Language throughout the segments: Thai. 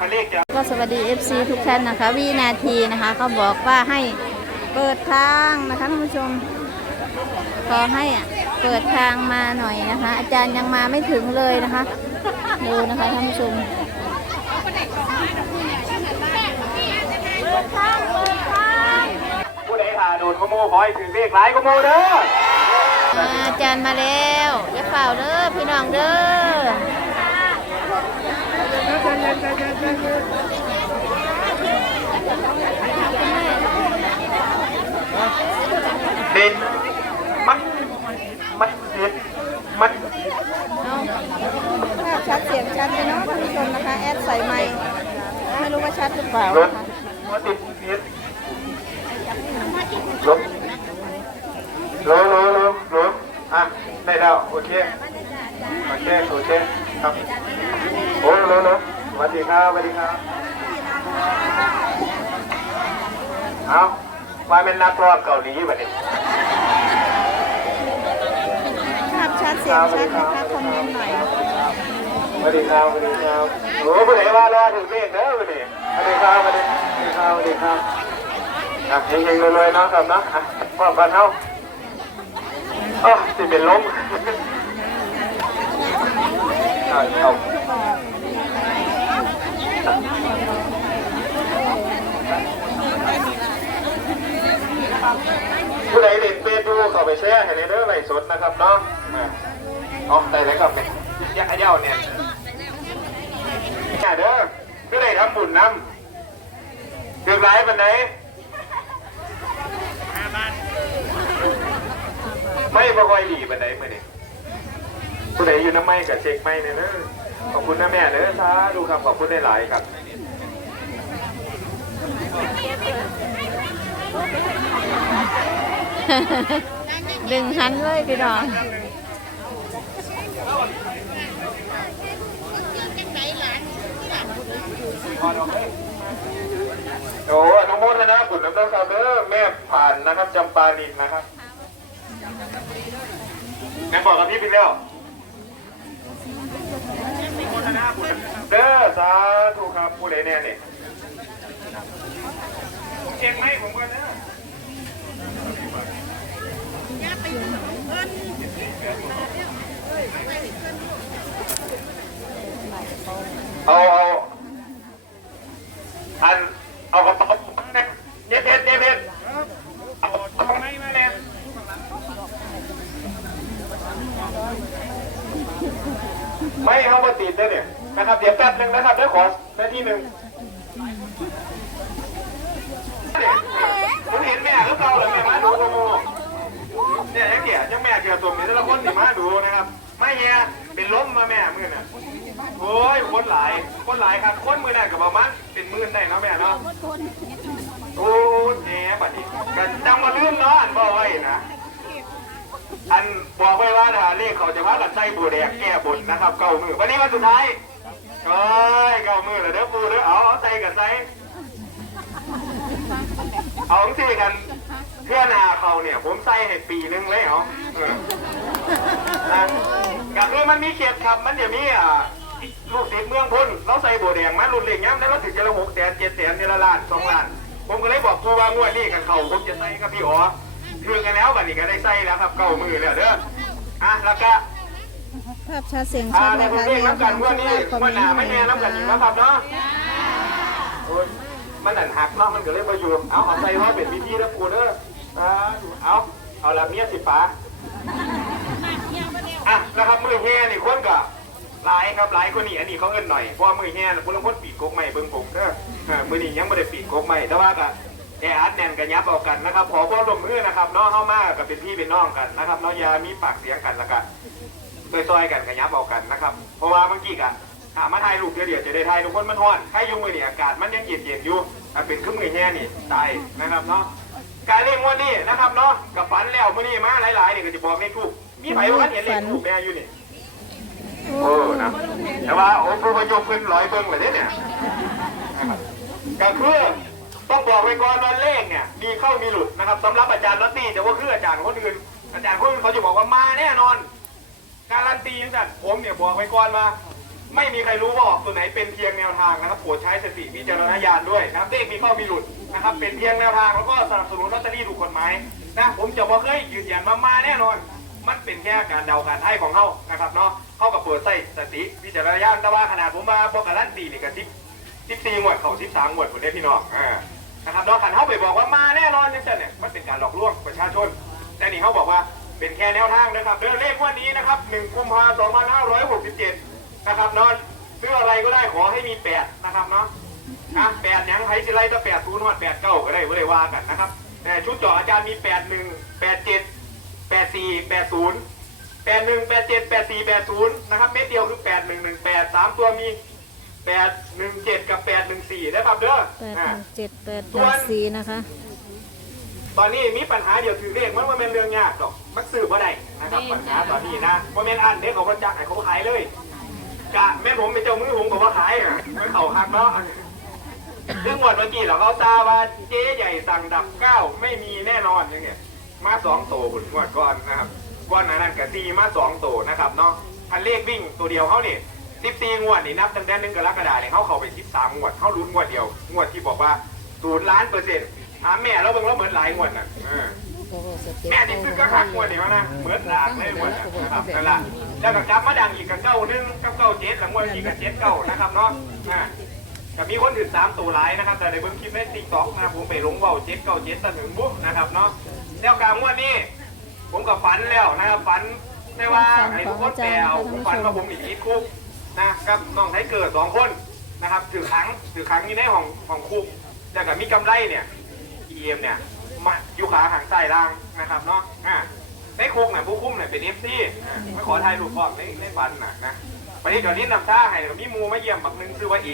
กอะเขาเลขจะก็สวัสดี FC ทุกท่านนะคะ วินาทีนะคะเขาบอกว่าให้เปิดทางนะคะท่านผู้ชม ขอให้อะเปิดทางมาหน่อยนะคะ อาจารย์ยังมาไม่ถึงเลยนะคะดูนะคะท่านผู้ชมเปิดทางเปิดทางผู้ใดหาโดนขโมยขอให้ถึงเลขหลายขโมยเด้ออ่าอาจารย์มาแล้วอย่าเฝ้าเด้อพี่น้องเด้อเด็ดมันมันเด็ดมันเอาภาพชัดเสียงชัดไปเนาะท่านผู้ชมนะคะ แอดใส่ไมค์ไม่รู้ว่าชัดหรือเปล่ารถนะคะมาติดเด็ดรถรถรถรถรถอะได้แล้วโอเคโอเคโอเคครับโอ้รถรถ สวัสดีครับสวัสดีครับเอาว่าเป็นนักร้องเกาหลีแบบนี้ภาพชัดเสียงชัดนะคะคอมเมนต์หน่อยสวัสดีครับสวัสดีครับโอ้ผู้ใดว่ารอถึงเลขเด้อวันนี้สวัสดีครับสวัสดีครับสวัสดีครับอะเฮงๆรวยๆเนาะครับเนาะอะพ่อบ้านเฮาเอ๋อสิเป็นลมเอาเอาผู้ใดเล่นเฟซดูเข้าไปแชร์ให้ในเด้อไลฟ์สด นะครับเนาะมาเอาได้เลยครับเนี่ยยักษ์เย้าเนี่ยเนี่ยเด้อก็ได้ทำบุญนำเดือดร้ายปันไหนไม่บ่ค่อยดีปันไหนมื่อนี้ผู้ใดอยู่น้ำไม่กับเช็คไม่เนี่ยเด้อขอบคุณนะแม่เด้อสาดูครับขอบคุณได้หลายครับ ดึงหันเลยพี่น้องโอ้น้องมดนะบุญน้ำตาลครับเด้อแม่ผ่านนะครับจำปานินนะครับแม่บอกกับพี่ไปแล้วเด้อสาธุครับผู้ใดแน่เนี่ยผมเองไหมผมก็เด้อ เอาเอาอันเอากระเป๋าเนี่ยเย็บเย็บเย็บเย็บเอาเอาไม้มาเนี่ยไม่เข้ามาติดเลยเนี่ยนะครับเดี๋ยวแป๊บนึงนะครับเดี๋ยวขอหน้าที่หนึ่งเนี่ยผมเห็นแม่ก็เก่าเลยแม่มาดูโมโมเนี่ยยังเกี่ยยังแม่เกี่ยวตัวนี้แต่ละคนที่มาดูนะครับ ไม่เงี้ยเป็นล้มมาแม่มือน่ะโอ้ ยคนหลาย คนหลายครับคนมือได้กับประมาณเป็นหมื่นได้เนาะแม่เนาะโอ้แหนบัดนี้กันจังมาลืมเนาะอันบอกไว้นะอันบอกไว้ว่าถ้าเลขเขาจะว่ากันใส่บูแดงแก้บนนะครับเก้ามือวันนี้วันสุดท้ายเอ้ยเก้ามือแล้วเด้อปูเด้อเอาเอาใส่กันใส่เอาของสี่กันเพื่อนาเขาเนี่ย ผมใส่ให้ปีหนึงเลยเหรอกับเรื่อมันมีเขตครับมันเดี๋ยวมีอ่า ลูกศิษย์เมืองพ้นเราใส่บัวแดงมารุ่นเล็กย้ำแล้วเราถึงจะละหกแสนเจ็ดแสนเดือนละล้านสองล้าน ผมก็เลยบอกครูว่างวดนี้กันเขาผมจะใส่กับพี่อ๋อคือกันแล้วบัดนี้ก็ได้ใส่แล้วครับเก้ามือแล้วเด้ออะแล้วก็ภาพชัดเสียงอ่าชัดในนะประคะเทศน้ำกันงวดนี้คอมงเมวดนหนาต์หน่ไม่อยแน่น้ำกันอยู่นะครับเนาะโอ้ยมันหันหักเนาะมันก็เลยมาอยู่เอาเอาใส่ว่าเป็นพิธีแล้วปูเด้ออ่าเอาเอาละเมียสิฟ้าอะนะครับมือแห่นี่คนก็ หลายครับหลายคนนี่อันนี้เขาเอิ้นหน่อยเพราะว่ามือแห่น่ะคนละคนปีกกกใหม่เบิ่งผมเด้ออมือนี้ยังไม่ได้ปีกกกใหม่แต่ว่าก็แออัดแน่นกันยับเอากันนะครับ ขอความร่วมมือนะครับเน้องเข้ามากับเป็นพี่เป็นน้องกันนะครับเน้องยามีปากเสียงกันแล้วก็ซอยๆกันกันยับเอากันนะครับ เพราะว่าเมื่อกี้กันถามมาถ่ายรูปเดี๋ยวเดี๋ยวจะได้ถ่ายทุกคนมันฮ้อนใครยุ่มือนี่อากาศมันยังเย็นๆอยู่อ่เป็นขึ้นมือแห่นี่ตายนะครับเนาะการเล่นงวดนี้นะครับเนาะกับฝันแล้วมื้อนี้มาหลายๆนี่ก็จะบอกเลขทูกมีไผว่าเห็นเลขทูกแม่อยู่นี่ โอ้นะแต่ว่าโอ้ผู้ประยกขึ้นร้อยเบิ้งเลยเนี่ยก็คือต้องบอกไว้ก่อนว่าเลขเนี่ยมีเข้ามีหลุดนะครับสำหรับอาจารย์ลอตตี้แต่ว่าคืออาจารย์คนอื่นอาจารย์คนอื่นเขาจะบอกว่ามาแน่นอน การันตีจังผมเนี่ยบอกไว้ก่อนว่าไม่มีใครรู้ว่าออกตัวไหนเป็นเพียงแนวทางนะครับโปรดใช้สติวิจารณญาณด้วยนะครับเลขมีเข้ามีหลุดนะครับ เป็นเพียงแนวทางแล้วก็สนับสนุนลอตเตอรี่ถูกกฎหมายนะผมจะบอกเลยยืนยันมามาแน่นอน มันเป็นแค่การเดาการให้ของเขานะครับเนาะเขา เปิดใส่สติวิจารณญาณแต่ว่าขนาดผมมาบอกการันตีนี่กับสิบสิบสี่งวดเขาสิบสามงวดผมได้พี่น้องอ่านะครับเนาะขันเขาไปบอกว่ามาแน่นอนจังๆเนี่ยมันเป็นการหลอกลวงประชาชน แต่นี่เขาบอกว่าเป็นแค่แนวทางนะครับเดินเลขวันนี้นะครับ1กุมภาพันธ์2567นะครับนาะซื้ออะไรก็ได้ขอให้มี8นะครับเนาะอะแปดยังไผสิไลก็8 0นอด8 9ก็ได้ไม่ได้ว่ากันนะครับแต่ชุดเจาะอาจารย์มี8 1 8 7 8 4 8 0 8 1 8 7 8 4 8 0นย์ะครับ เม็ดเดียวคือ8 1 1 8 3ตัวมี8 1 7กับ8 1 4ได้ครับเด้อแปดอะหนึ่งเจ็ดแปดหนึ่งสี่นะคะ ตอนนี้มีปัญหาเดียวถือเลขมันว่าเป็นเรื่องยากดอกมันสืบว่าได้นะครับปัญหาตอนนี้นะว่าเป็นอันเด็กของคนจักให้เขาขายเลยกะแม่ผมเป็นเจ้ามือผมบอกว่าขายอะไม่เขาหักเนาะเรื่องหมดเมื่อกี้เหราเขาซาว่าเจ๊ใหญ่สั่งดับเก้าไม่มีแน่นอนอย่างเงี้ยมาสองโตผลงวดก่อนนะครับ ก้อนหนานั้นกับซีมาสองโตนะครับเนาะอันเลขวิ่งตัวเดียวเขาเนี่ยสิบสี่งวดนี่นับตั้งแต่หนึ่งกรกฎาคมเนี่ยเขาเข้าไปสิบสามงวดเขาลุ้นงวดเดียว งวดที่บอกว่าศูนย์ล้านเปอร์เซ็นต์ถามแม่แล้วเบิ่งแล้วเหมือนหลายงวดน่ะแม่นี่คือก็หักงวดเดียวนะเหมือนหลากเลยงวดนะครับนั่นแหละแล้วก็กลับมาดังอีกกับเก้าหนึ่งกับเก้าเจ็ดหลังงวดอีกกับเจ็ดเก้านะครับเนาะอ่าก็มีคนถึงสามตัวหลายนะครับ แต่ในเบื้องคลิปในติ๊กต็อกนะผมไปลงเบาเจ็ดเก้าเจ็ดตะถึงบุ๊นะครับเนาะแล้วกลางงวดนี้ ผมก็ฝันแล้วนะครับฝันได้ว่าไอ้ทุกคนแปลเอาผมฝันว่าผมหนีติดคุกนะกับน้องไทเกิดสองคนนะครับถือขังถือขังอยู่ในห้องห้องคุกแล้วก็มีกำไรเนี่ย EM เนี่ยมาอยู่ขาหางใต้ล่างนะครับเนาะอ่าในคุกเนี่ยผู้คุ้มเนี่ยเป็น FC อ่าไม่ขอถ่ายรูปพร้อมในในฟันนะนะวันนี้เดี๋ยวนี้นำท่าให้กับมีหมูมาเยี่ยมบักหนึงชื่อว่าเอ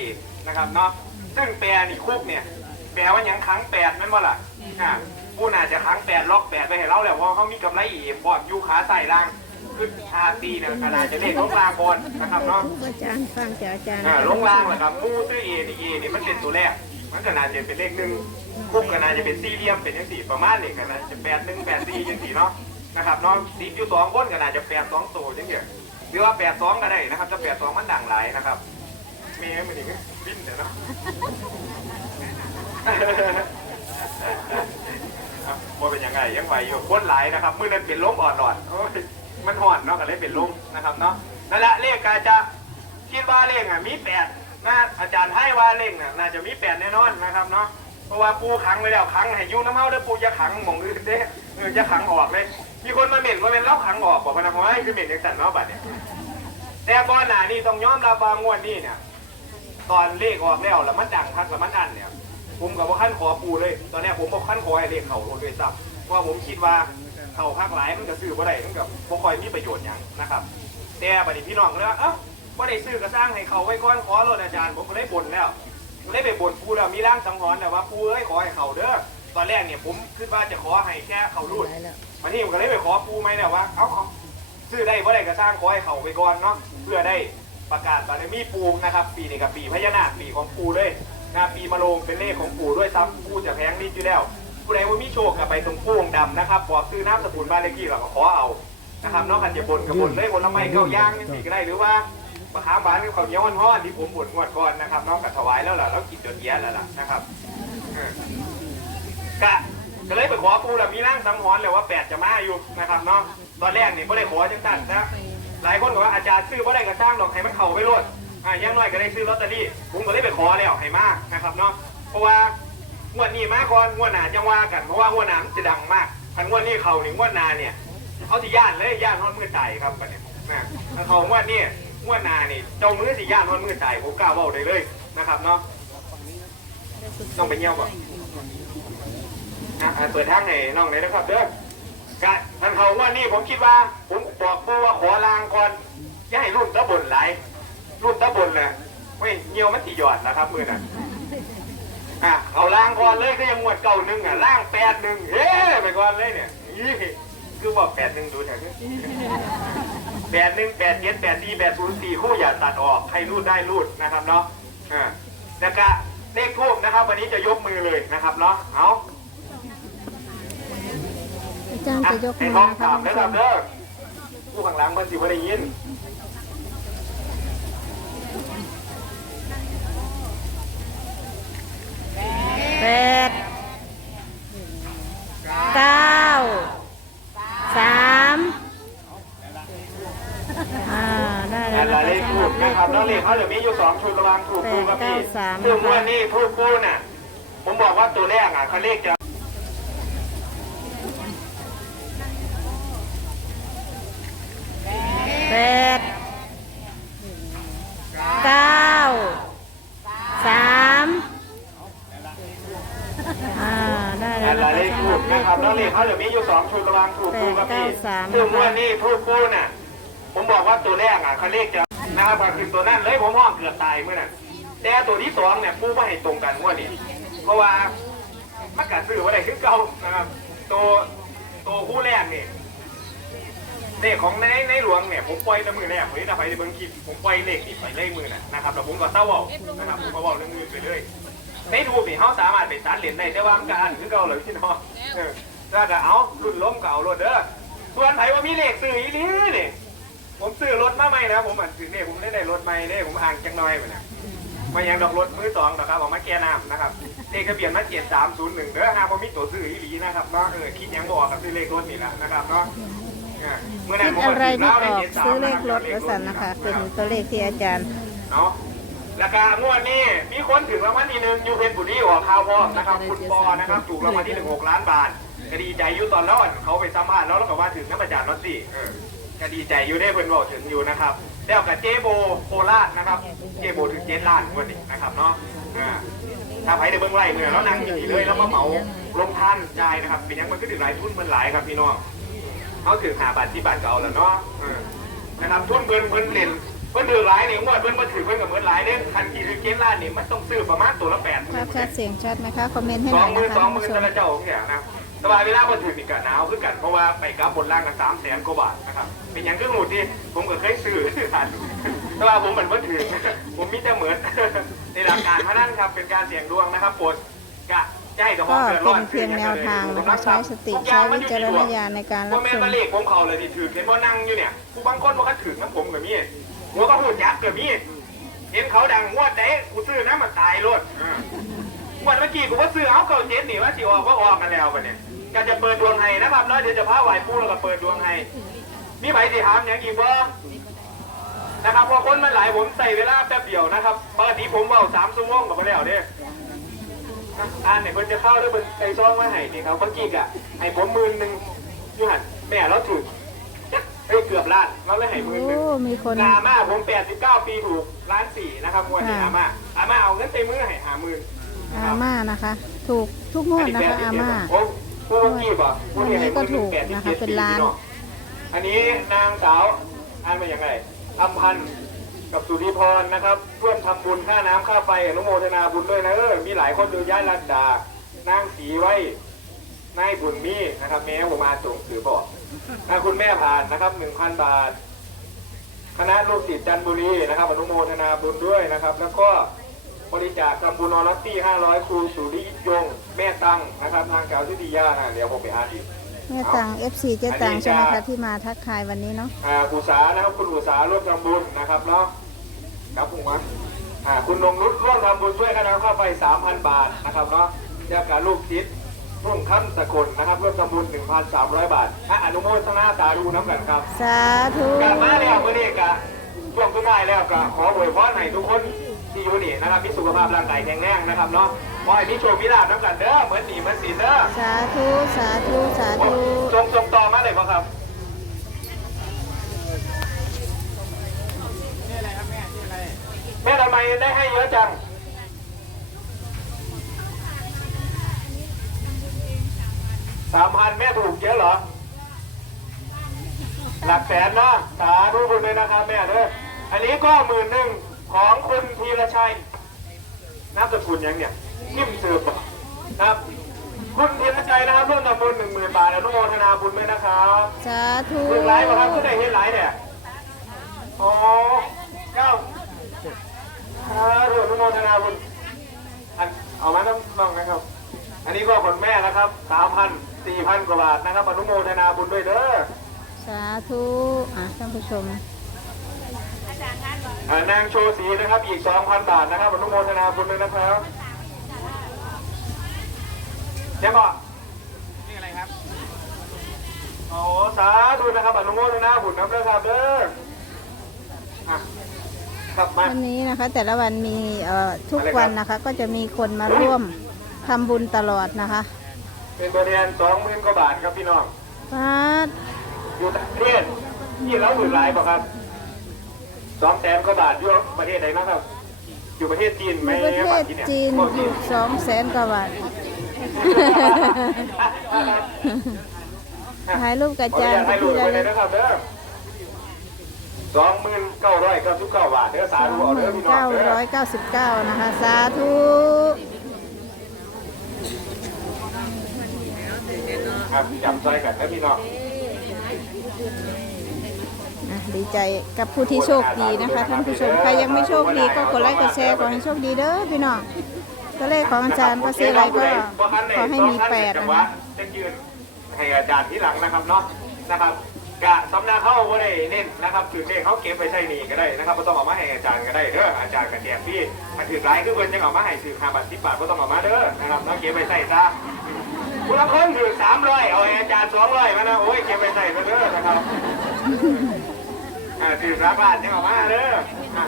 นะครับเนาะซึ่งแปลนี่คุกเนี่ย แปลว่าหยังค้างแปดนั่นว่าล่ะอ่าผู้น่าจะค้างแปดล็อกแปดไปให้เราแล้วเพราะเขามีกำไรอีพร้อมอยู่ขาใต้ล่างคือชาตีเนี่ยขนาดจะเล่นลงล่างบอลนะครับเนาะอาจารย์ฟังจากอาจารย์อ่าลงล่างเลยครับมูซื้อเอนี่เอนี่มันเป็นตัวแรก มันก็น่าจะเป็นเลขหนึ่งคุกก็น่าจะเป็นสี่เหลี่ยมเป็นยังสี่ประมาณนี่ก็น่าจะแปดหนึ่งแปดสี่ยังสี่เนาะนะครับเนาะสีอยู่สองคนก็น่าจะแปดสองตัวยังเงี้ยหรือว่าแปดสองก็ได้นะครับจะแปดสองมันดังหลายนะครับเมย์มันนี่บินเดี๋ยวเนาะครับ ว่าเป็นยังไงยังไหวอยู่คนหลายนะครับมือนั้นเป็นลมอ่อนหลอดโอ้ยมันห่อนเนาะก็เลยเป็นลมนะครับเนาะนั่นแหละเลขกาจะคิดว่าเลขอะมีแปดนะอาจารย์ให้ว่าเลขน่ะน่าจะมีแปดแน่นอนนะครับเนาะเพราะว่าปูขังไว้แล้วขังให้ยุ่น้ำเมาเด้อปูจะขังหมองอื่นเด้อจะขังออกเลย มีคนมาเหม็นว่าเป็นเล่าขังออกบอกว่านะเพราะว่าคือเหม็นอย่างสันเนาะบัดเนี่ยแต่ก่อนหน้านี้ต้องย้อมรับบางงวดนี่เนี่ยตอนเลขออกแล้วแล้วมันดังทักแล้วมันอันเนี่ย ผมกับว่าขั้นขอปูเลย ตอนเนี้ยผมบอกขั้นขอให้เลขเขาเลยซ้ำเพราะว่าผมคิดว่าเขาภาคหลายมันก็ซื้อบ่ได้มันกับบ่ค่อยมีประโยชน์หยังนะครับ แต่บัดนี้พี่น้องเลยว่าเอ้าบ่ได้ซื้อก็สร้างให้เขาไว้ก่อนขอรถอาจารย์ ผมก็ได้บ่นแล้วก็ได้ไปบ่นปูแล้วมีร่างสังหรณ์แต่ว่าปูเอ้ยขอให้เขาเด้อตอนแรกเนี่ยผมคิดว่าจะขอให้แค่เขารูดวันนี้ผมก็เลยไปขอปูไหมเนี่ยว่าเอ้าเอาซื้อได้บ่ได้ก็สร้างขอให้เขาไปก่อนเนาะเพื่อได้ประกาศบารมีปูนะครับ ปีนี้กับปีพญานาคปีของปูเลย นะปีมะโรงเป็นเลขของปู่ด้วยซ้ำปู่จะแพงนิดอยู่แล้วผู้ใดว่ามีโชคกับไปตรงปูองค์ดำนะครับบอกซื้อน้ำสกุลบ้านเลขที่เราก็ขอเอานะครับเนาะกันจะบนกับบนเลยบนละไม้เก้าย่างนี่ก็ได้หรือว่าประคามบานกับข้าวเหนียวห่อนๆที่ผมบนงวดก่อนนะครับน้องกับถวายแล้วล่ะแล้วกินจนเยี้ยแล้วล่ะนะครับกะก็เลยไปขอปูแล้วมีร่างสังหรณ์เลยว่าแปดจะมาอยู่นะครับเนาะตอนแรกนี่ไม่ได้ขอจังสันนะหลายคนบอกว่าอาจารย์ซื้อไม่ได้กระช่างดอกให้มันเข่าไปรวด อ่าอยังน้อยก็ได้ซื้อลอตเตอรี่ผมก็เลยไปขอแล้วให้มากนะครับเนาะเพราะว่างวดนี้มาก่อนงวดหน้าจังว่ากันเพราะว่างวดหน้ามันจะดังมากทันงวดนี้เขาหนึ่งงวดหน้าเนี่ยเขาสิย่านเลยย่านทอดมือใจครับบัดนี้นะถ้าเขาว่านี่งวดหนานี่เจ้ามือสิย่านทอดมือใจผมกล้าบอกได้เลยนะครับเนาะต้องไปเงี้ยวก่อนอะเปิดทางให้น้องเลยนะครับเด้อกะท่านเขาว่านี่ผมคิดว่า ผมบอกปูว่าขอลางก่อนอย่าให้รุ่นตะบนไหลาย รุ่นตะบนเลยเว้ยเงี้ยวมันสิหยอดนะครับมือน่ะอะเอาล่างก่อนเลยก็ยังงวดเก่าหนึ่งอะล่างแปดหนึ่งเฮ้ไปก่อนเลยเนี่ยยี่คือบอกแปดหนึ่งดูเถอะแปดหนึ่งแปดเจ็ดแปดสี่แปดศูนย์สี่คู่อย่าตัดออกให้รูดได้รูดนะครับเนาะอ่าแล้วก็เลขทูบนะครับ วันนี้จะยกมือเลยนะครับเนาะเอาอจารย์จะยกให้มือท้องนะคะถามท่านนะผู้ชมครับเด้อผู้ข้างหลังมันสิบ่ได้ยิน แปดเก้าสามอ่าได้แล้นั่วนนะละเลคะขสำหทูรับบนะครับแล้วเลขเขาจะมีอยู่สองชุดระหวังถูกคู่กับพี่แปดเก้าสาม ซึ่งวันนี้ทูกคู่น่ะ ผมบอกว่าตัวแรกอะเขาเลขจะ แปดเก้าสามอ่าได้แล้ นั่ วน นะ ละ คะ เลข สำห ทู รั บบ นะครับแล้วเลขเขาจะมีอยู่สองชุดระหวังถูกคู่กับพี่ แปดเก้าสาม ซึ่งวันนี้ทูกคู่น่ะ ผมบอกว่าตัวแรกอะ เขาเลขจะนะครับก็คือตัวนั้นเลยผมห้องเกือบตายเมื่อนั้นแต่ตัวที่สองเนี่ยปูไม่ให้ตรงกันว่านี่เพราะว่ามันกัดซื้อว่าได้คือเก่านะครับตัวตัวคู่แรกเนี่ยเลขของในในหลวงเนี่ยผมปล่อยแต่มือแรกผมนี่ถ้าไปเบิ้งคลิปผมปล่อยเลขนี่ไปเลขมือน่ะนะครับแล้วผมก็เศร้าเอานะครับผมก็บอกเรื่องมือไปเรื่อยในรูปนี่เขาสามารถไปตัดเหรียญได้แต่ว่ามันก็อันคือเก่าเลยพี่น้องเออถ้าก็เอารุ่นล้มเก่ารถเด้อส่วนไผว่ามีเลขซื้ออีนี้นี่ ผมซื้อรถมาใหม่นะผมอะซื้อเนี่ยผมได้ได้รถใหม่เนี่ยผมห่างจังน้อยไปเนี่ยมายังดอกรถมือสองนะครับออกมาแก้น้ำนะครับเลขทะเบียนมาเจ็ดสามศูนย์หนึ่งเด้อฮะผมมีตัวซื้ออีหลีนะครับเนาะเออคิดยังบออกกับซื้อเลขรถนี่แหละนะครับเนาะคิดอะไรไม่ออกซื้อเลขรถวสันนะคะ เป็นตัวเลขที่อาจารย์เนาะราคางวดนี้มีคนถึงรางวัลที่หนึ่งอยู่เพชรบุรีออกข่าวพร้อมนะครับคุณปอนะครับถูกรางวัลที่หนึ่งหกล้านบาทก็ดีใจอยู่ตอนแล้วเขาไปสัมภาษณ์แล้วแล้วก็ว่าถึงน้ำประจานรถสิเออ ก็ดีใจอยู่ได้เพิ่นบอกถึงอยู่นะครับแล้วกับเจโบโคราชนะครับ เจโบถึงเจ็ดล้านงวันนี้นะครับเนาะอ่าถ้าใครได้เบิ่งไล่เมื่อแล้วนั่งอยู่นี่เลยแล้วมาเหมาลงท่านใจายนะครับ เป็นหยังมันก็ถึงหลายทุนมันหลายครับพี่น้องเขาถือหาบาทที่บาทเก่าแล้วเนาะเออนะครับทุนเพิ่นเพิ่นเล่นเพิ่นถือหลายนี่งวดเพิ่นมาถือเพิ่นกับเหมือนหลายเด้คันที่ถือเกมล้านนี่มันต้องซื้อประมาณตัวละแปดหมื่ภาพชัดนเสียงชัดไหมคะคอมเมนต์ให้สหอน่งอยหมื่นะนคะสองท่านหมื่ผู้นชมแต่ละเจ้าเนี่ยนะ สบายเวลาคนถือนี่ก็หนาวคือกันเพราะว่าไปกับบนล่างกันสามแสนกว่าบาทนะครับเป็นอย่างคือหมูที่ผมก็เคยซื้อผ่านแต่ว่าผมเหมือนว่าถือผมมีแต่เหมือนในหลักการพนันครับเป็นการเสี่ยงดวงนะครับโปรดกะใจกับก็เป็นเพียงแนวทางนะคะใช้สติใช้วิจารณญาณในการพ่รัอบแม่ชมตะเลขผมเขาเลยที่ถือเห็นว่านั่งอยู่เนี่ยผู้บางคนว่าเขาถือน้ำผมกับมีหัวก็หูยักษ์กับมีเห็นเขาดังงวดเด้กูซื้อน้ำมันตายรถง วดเมื่อกี้กูว่าซื้อเอาเก่าเจ็ดนี่ว่าสิออกว่าออกกันแล้วปะเนี่ยก็จะเปิดดวงให้นะครับเนาะเดี๋ยวจะพาไหวปูแล้วก็เปิดดวงให้ มีใบสิถามอย่างอีกบ่นะครับพอคนมันหลายผมใส่เวลาแป๊บเดียวนะครับปกติผมเบาสามชั่วโมงกับไปแล้วเด้อ่านเนี่ยเพิ่นจะเข้าด้วยเพิ่นใส่ซองมาให้นี่ครับเมื่อกี้กะให้ผมหมื่นหนึ่งอยูหันแม่เราถูกเอ้ยเกือบล้านเราเลยให้หมื่นหนึ่งโอ้มีคนนามาผม89ปีถูกล้านสี่นะครับงวดนี้ค่ะอาม่าอาม่าเอาเงินไปมือให้หาหมื่น อาม่านะคะ ถูกทุกงวดนะคะอาม่าโอ้ผู้กี้ป่ะผู้ที่ให้หมื่นหนึ่งงวดนี้ก็ถูกนะคะ87เป็นล้านปีอะอันนี้นางสาวอ่านมาอย่างไรอัมพันธ์กับสุธิพรนะครับร่วมทำบุญค่าน้ำค่าไฟอนุโมทนาบุญด้วยนะเออมีหลายคนดูย่านรัตดานางสีไว้นายบุญมีนะครับ แม่ผมมาส่งสื่อบอกนะคุณแม่ผ่านนะครับหนึ่งพันบาท คณะลูกศิษย์จันทบุรีนะครับอนุโมทนาบุญด้วยนะครับ แล้วก็ บริจาคทำบุญออรัตตี้500ครูสุริยง แม่ตังนะครับนางเก่าทิติยานะเดี๋ยวผมไปอ่านอีกแม่ตัง FC เจ๊ตังใช่ไหมคะที่มาทักทายวันนี้เนาะอ่าอุษานะครับคุณอุษาร่วมทำบุญนะครับเนาะครับผมว่าอ่าคุณนงนุชร่วมทำบุญช่วยค่าน้ำค่าไฟ3,000บาทนะครับเนาะจากการลูกศิษย์รุ่งคำสกลนะครับร่วมทำบุญ1,300บาทอะอนุโมทนาสาธุน้ำกันครับ สาธุกลับมาแล้วเมื่อนี้กะช่วงสุดท้ายแล้วก็ขออวยพรให้ทุกคน ที่อยู่นี่นะครับมีสุขภาพร่างกายแข็งแรงนะครับเนาะขอให้มีโชคมีลาภน้ำกันเด้อเหมือนหนีเหมือนสีเด้อสาธุ สาธุ สาธุส่งส่งต่อมาเลยป่ะครับแม่ทำไมได้ให้เยอะจังสามพันแม่ถูกเยอะเหรอ หลักแสนเนาะสาธุคุณเลยนะครับแม่เด้ออันนี้ก็หมื่นหนึ่ง ของคุณธีรชัยนามสกุลยังเนี่ยนิ่มสืบบอกนะครับ คุณธีรชัยนะครับร่วมทำบุญหนึ่งหมื่นบาทอนุโมทนาบุญด้วยนะครับสาธุเรื่องไลฟ์ป่ะครับคุณได้เห็นไลฟ์เนี่ยอ๋อเก้าอ่าร่วมอนุโมทนาบุญอันเอามาต้องลองนะครับ อันนี้ก็คนแม่นะครับสามพันสี่พันกว่าบาทนะครับอนุโมทนาบุญด้วยเด้อสาธุอะท่านผู้ชม อ่านางโชสีนะครับ อีกสองพันบาทนะครับอนุโมทนาบุญด้วยนะครับเจ๊บอกนี่อะไรครับโอ้สาธุนะครับอนุโมทนาบุญนะครับเด้ออะครับมา วันนี้นะคะ แต่ละวันมีเอ่อทุกวันนะคะ ก็จะมีคนมาร่วมทำบุญตลอดนะคะเป็นตัวแทนสองหมื่นกว่าบาทครับพี่น้อง ฟาดอยู่ต่างประเทศที่เราหมื่นรายป่ะครับ สองแสนกว่าบาทอยู่ประเทศไหนนะครับ อยู่ประเทศจีนในไม่ประเทบาศทที่เนี่ยจีนพวกจีนสองแสนกว่าบาทถ่ายรูปกับอาจารย์ขออนุญตให้ที่รูประไว้เลลึยกนะครับเด้อสองหมื่นเก้าร้อยเก้าสิบเก้าบาทเด้อสสาองธุหเอาเด้มื่อนพี่น้องเก้าเด้อร้อยเก้าสิบเก้านะคะสาธุครับจำใจกันนะพี่น้องอะ ดีใจกับผู้ที่โชคดีนะคะท่านผู้ชมใครยังไม่โชคดีก็กดไลค์กดแชร์ขอให้โชคดีเด้อพี่น้องตัวเลขของอาจารย์ก็ซื้ออะไรก็ขอให้มีแปดนะคะจะยืนให้อาจารย์ที่หลังนะครับเนาะนะครับกะสำนักเข้าก็ได้เน้นนะครับถือเลขเขาเก็บไปใช้หนีก็ได้นะครับไม่ต้องเอามาให้อาจารย์ก็ได้เด้ออาจารย์กับแจกพี่ถ้าถือไรคือเพิ่นยังเอามาให้ถือห้าบาทสิบบาทก็ต้องเอามาเด้อนะครับเนาะเก็บไปใส่ซะคุณละคนถือสามร้อยเอาอาจารย์สองร้อยมานะโอ้ยเก็บไปใส่ซะเด้อนะครับ ถือสามบาทยังเอามาเด้ออะ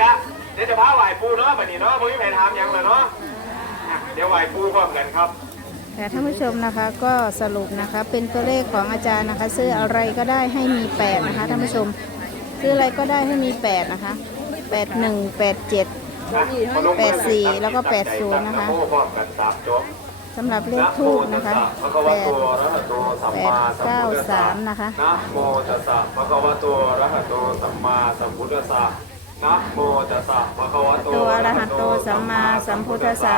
กะเดี๋ยวจะพาไหว้ปูเนาะบัดนี้เนาะบ่มีใครถามหยังเลยเนาะอะเดี๋ยวไหว้ปูพร้อมกันครับแต่ท่านผู้ชมนะคะก็สรุปนะคะเป็นตัวเลขของอาจารย์นะคะ ซื้ออะไรก็ได้ให้มีแปดนะคะท่านผู้ชมซื้ออะไรก็ได้ให้มีแปดนะคะแปดหนึ่งแปดเจ็ดแปดสี่แล้วก็แปดศูนย์นะคะ สำหรับเลขทูบนะคะแปดแปดเก้าสามนะคะนะโมตัสสะภะคะวะโตอะระหะโตสัมมาสัมพุทธัสสะนะโมตัสสะภะคะวะโตตัวอรหันโตสัมมาสัมพุทธัสสะ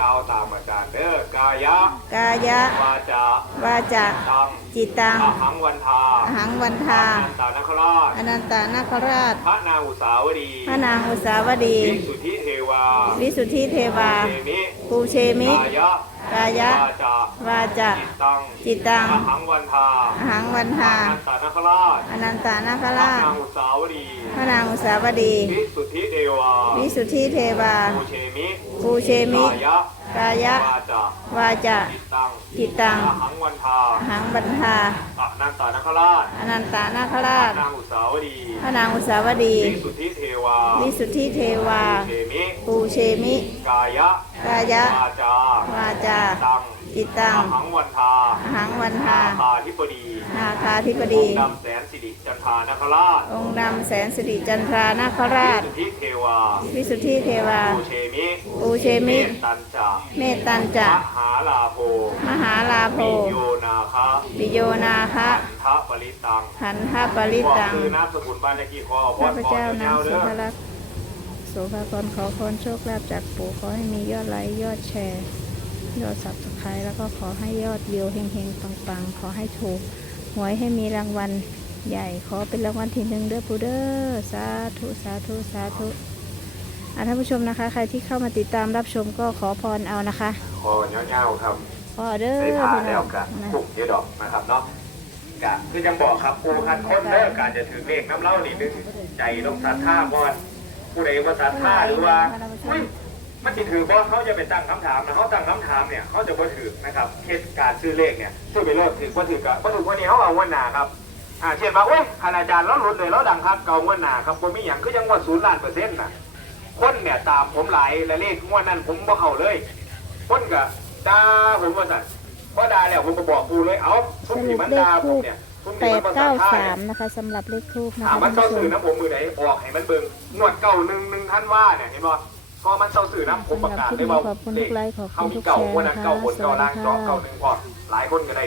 กล่าวตามอาจารย์เด้อกายะ กายะ วาจา วาจะตังจิตตังอหังวันทาอหังวันทานันตานคราชอนันตานาคราช พระนางอุสาวดี พระนางอุสาวดี วิสุทธิเทวา วิสุทธิเทวาเทมิปูเชมิ กายะ กายะ วาจาวาจะจิตตังจิตตังอหังวันทาอหังวันทานันตานคราชอนันตานาคพระราชนางอุสาวดีพระนางอุสาวดี วิสุทธิเทวาวิสุทธิเทวา ภูเชมิปูเชมิ กายะกายะ วาจาวาจะจิตตังจิตตังอหังวันทาอหังวันทาอนันตานคราชอนันตานาคราชนางอุสาวดีพระนางอุสาวดีวิสุทธิเทวาวิสุทธิเทวาเทมิปูเชมิ กายะ กายะ วาจา วาจา ตังจิตตังอหังวันทาอหังวันทาคาธิปดีนาคาธิบองดีค์ดำแสนสิริจันทานคราชองค์ดำแสนสิริจันทรานาคราชสุทธิเทวาวิสุทธิเทวาภูเชมิปูเชมิ เมตตันจาเมตตันจะมหาลาโภมหาลาโภมิโยนาคะปิโยนาคะอันทะปริตังหันทาปริตัง คือน้ำสกุลบ้านเลขที่ขอพข้ารพขอเจ้าเจ้านะเด้สุอภลักษณ์โสภาพรขอพรโชคลาภจากปู่ขอให้มียอดไลค์ยอดแชร์ ยอดสับสไครแล้วก็ขอให้ยอดวิวเฮงๆปังๆ ขอให้ถูกหวยให้มีรางวัลใหญ่ขอเป็นรางวัลที่หนึ่งเด้อปูเด้อสาธุสาธุสาธุอะท่านผู้ชมนะคะ ใครที่เข้ามาติดตามรับชมก็ขอพรเอานะคะขอเงาๆครับขอเด้อได้ทาพี่น้แล้อวงกันนะปลุกเยอะดอกนะครับเนาะกะคือยังบอกครับปูคันคนเด้อการจะถือเลขน้ำเล่านี่ดึงใจต้องศรัทธาบอนผู้ใดว่าศรัทธาหรือว่าอุ๊ย มันสิถือบอสเขาจะไปตั้งคำถามนะเขาตั้งคำถามเนี่ยเขาจะบ่ถือนะครับเคสการซื้อเลขเนี่ยซื้อไปโลดถือว่าถือกับว่าถือวันนี้เขาเอาวันหนาครับอ่าเช่นว่าเอ้ยคณาจารย์เราหลุดเลยเราดังครับเก่าวันหนาครับคนมีอย่างคือยังว่าศูนย์ล้านเปอร์เซ็นต์นะคนเนี่ยตามผมหลายและเลขงวดนั้นผมบ่เข้าเลยคนก็ด่าผมว่าสั่นพอด่าแล้วผมก็บอกครูเลยเอาสทุกรุที่ปมันเลขด่าผทูมบเนี่ยทุกแปที่มัดนภาษาเก้าท่าสามเนี่ยนะคะสำหรับเลขทูบนะถามคะมันท่านเศร้าผู้ชสื่อมน้ำผมมือไหนออกให้มันเบิ่งนวดเก้าหนึ่งหนึ่งท่านว่าเนี่ยเห็นบ่ พอมันเศร้าสื่อน้ำผมประกาศได้ว่าขอบคุณทุกไลค์ขอบคุณเขาทุมีกเก่าแชร์วันนั้นนะคะเก่าบนสเก่าวัสล่างดีสองค่ะเก่าหนึ่งพอหลายคนก็ได้